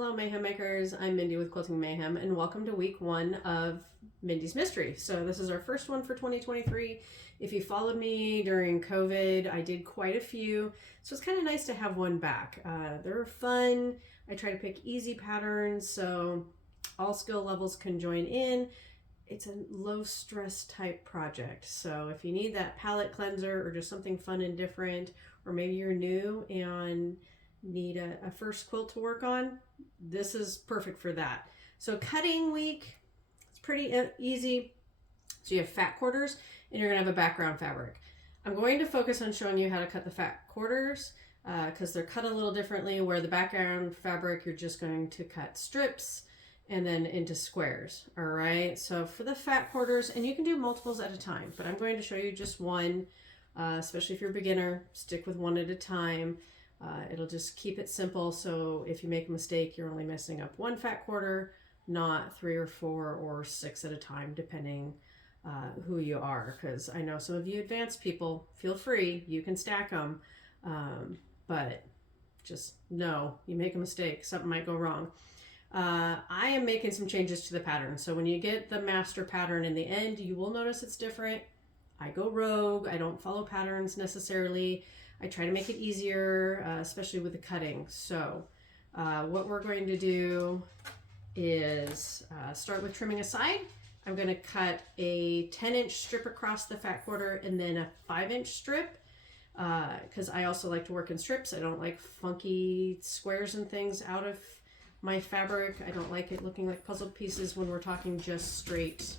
Hello Mayhem Makers, I'm Mindy with Quilting Mayhem and welcome to week 1 of Mindy's Mystery. So this is our first one for 2023. If you followed me during COVID, I did quite a few, so it's kind of nice to have one back. They're fun. I try to pick easy patterns so all skill levels can join in. It's a low stress type project, so if you need that palette cleanser or just something fun and different, or maybe you're new and need a first quilt to work on, this is perfect for that. So cutting week, it's pretty easy. So you have fat quarters and you're gonna have a background fabric. I'm going to focus on showing you how to cut the fat quarters because they're cut a little differently, where the background fabric you're just going to cut strips and then into squares. All right, so for the fat quarters, and you can do multiples at a time, but I'm going to show you just one, especially if you're a beginner, stick with one at a time. It'll just keep it simple, so if you make a mistake, you're only messing up one fat quarter, not 3 or 4 or 6 at a time, depending who you are. Because I know some of you advanced people, feel free, you can stack them, but just know, you make a mistake, something might go wrong. I am making some changes to the pattern, so when you get the master pattern in the end, you will notice it's different. I go rogue, I don't follow patterns necessarily. I try to make it easier, especially with the cutting. So what we're going to do is start with trimming aside. I'm going to cut a 10-inch strip across the fat quarter and then a 5-inch strip, because I also like to work in strips. I don't like funky squares and things out of my fabric. I don't like it looking like puzzle pieces when we're talking just straight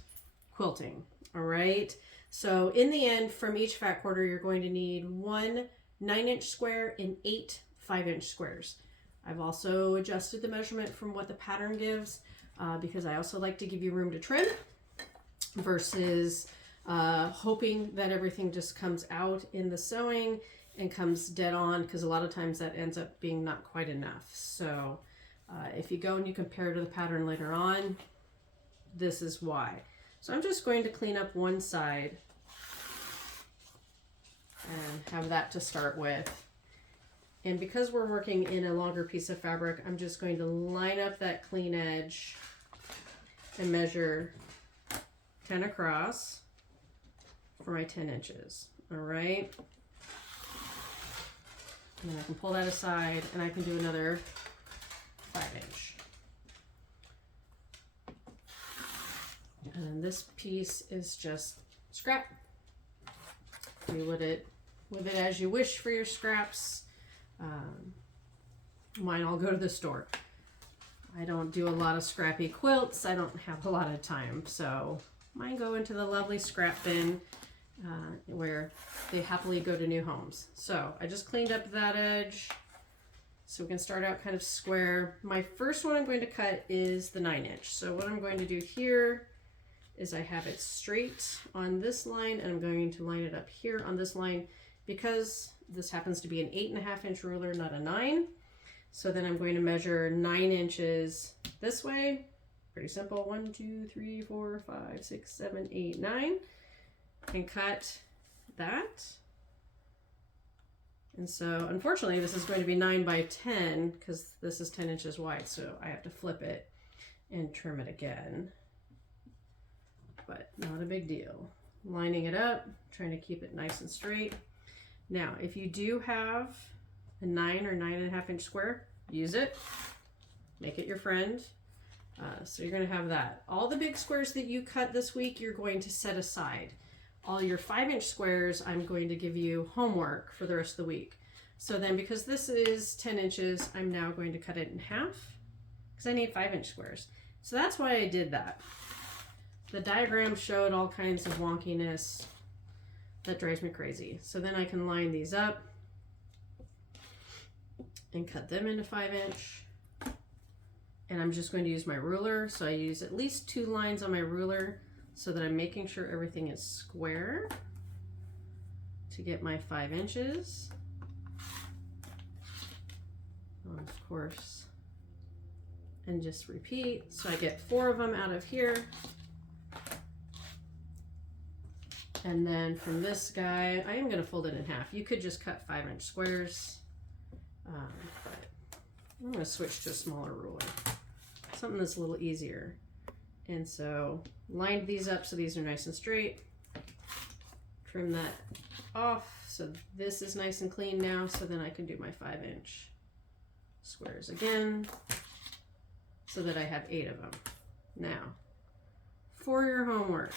quilting. All right. So in the end, from each fat quarter, you're going to need 1 9-inch square and 8 5-inch squares. I've also adjusted the measurement from what the pattern gives because I also like to give you room to trim versus hoping that everything just comes out in the sewing and comes dead on, because a lot of times that ends up being not quite enough. So if you go and you compare to the pattern later on, this is why. So I'm just going to clean up one side and have that to start with. And because we're working in a longer piece of fabric, I'm just going to line up that clean edge and measure 10 across for my 10 inches. All right. And then I can pull that aside and I can do another 5-inch. And then this piece is just scrap. Do with it as you wish for your scraps. Mine all go to the store. I don't do a lot of scrappy quilts. I don't have a lot of time, so mine go into the lovely scrap bin where they happily go to new homes. So I just cleaned up that edge so we can start out kind of square. My first one I'm going to cut is the 9-inch. So what I'm going to do here is I have it straight on this line, and I'm going to line it up here on this line because this happens to be an 8.5-inch ruler, not a 9. So then I'm going to measure 9 inches this way. Pretty simple. 1, 2, 3, 4, 5, 6, 7, 8, 9, and cut that. And so unfortunately this is going to be 9 by 10 because this is 10 inches wide, so I have to flip it and trim it again. But not a big deal. Lining it up, trying to keep it nice and straight. Now, if you do have a 9 or 9.5-inch square, use it. Make it your friend. So you're going to have that. All the big squares that you cut this week, you're going to set aside. All your 5-inch squares, I'm going to give you homework for the rest of the week. So then, because this is 10 inches, I'm now going to cut it in half because I need 5-inch squares. So that's why I did that. The diagram showed all kinds of wonkiness that drives me crazy. So then I can line these up and cut them into 5-inch. And I'm just going to use my ruler. So I use at least 2 lines on my ruler so that I'm making sure everything is square to get my 5 inches. Of course. And just repeat. So I get 4 of them out of here. And then from this guy, I am going to fold it in half. You could just cut 5-inch squares, but I'm going to switch to a smaller ruler, something that's a little easier. And so lined these up so these are nice and straight. Trim that off so this is nice and clean now, so then I can do my 5-inch squares again so that I have 8 of them. Now, for your homework,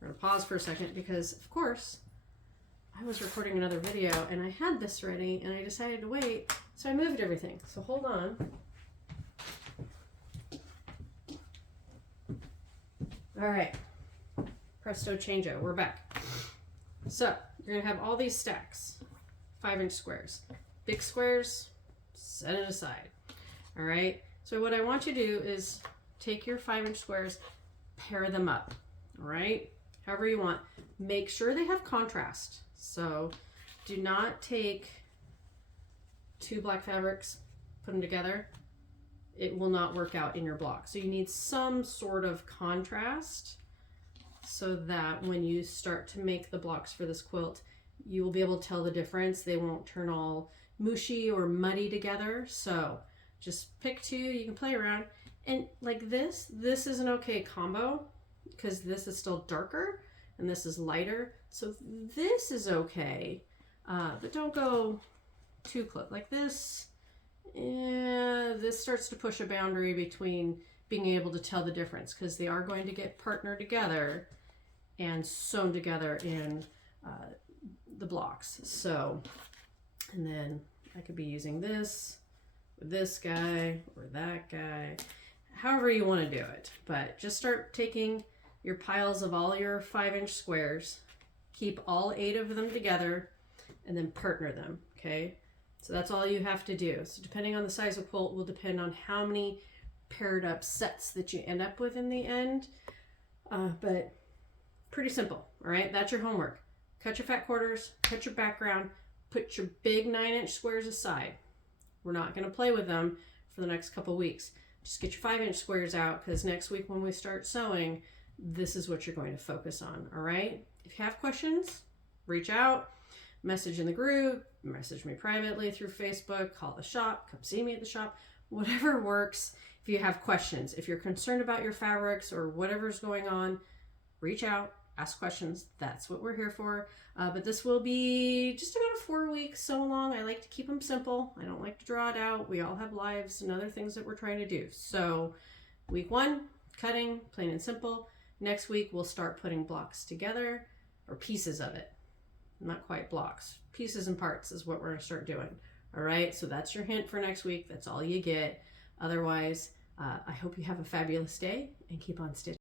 I'm going to pause for a second because, of course, I was recording another video and I had this ready and I decided to wait, so I moved everything. So hold on. All right, presto changeo, we're back. So you're gonna have all these stacks, 5-inch squares. Big squares, set it aside. All right, so what I want you to do is take your 5-inch squares, pair them up, all right? However you want. Make sure they have contrast. So do not take 2 black fabrics, put them together. It will not work out in your block. So you need some sort of contrast so that when you start to make the blocks for this quilt, you will be able to tell the difference. They won't turn all mushy or muddy together. So just pick 2, you can play around. And like this is an okay combo because this is still darker and this is lighter. So this is okay, but don't go too close. Like this, this starts to push a boundary between being able to tell the difference because they are going to get partnered together and sewn together in the blocks. So, and then I could be using this with this guy or that guy, however you want to do it. But just start taking your piles of all your 5-inch squares, keep all 8 of them together, and then partner them, okay? So that's all you have to do. So depending on the size of quilt will depend on how many paired up sets that you end up with in the end. But pretty simple, all right? That's your homework. Cut your fat quarters, cut your background, put your big 9-inch squares aside. We're not gonna play with them for the next couple weeks. Just get your 5-inch squares out because next week when we start sewing, this is what you're going to focus on, all right? If you have questions, reach out, message in the group, message me privately through Facebook, call the shop, come see me at the shop, whatever works. If you have questions, if you're concerned about your fabrics or whatever's going on, reach out, ask questions. That's what we're here for. But this will be just about a 4-week sew along. I like to keep them simple. I don't like to draw it out. We all have lives and other things that we're trying to do. So week 1, cutting, plain and simple. Next week, we'll start putting blocks together, or pieces of it. Not quite blocks. Pieces and parts is what we're going to start doing. All right, so that's your hint for next week. That's all you get. Otherwise, I hope you have a fabulous day and keep on stitching.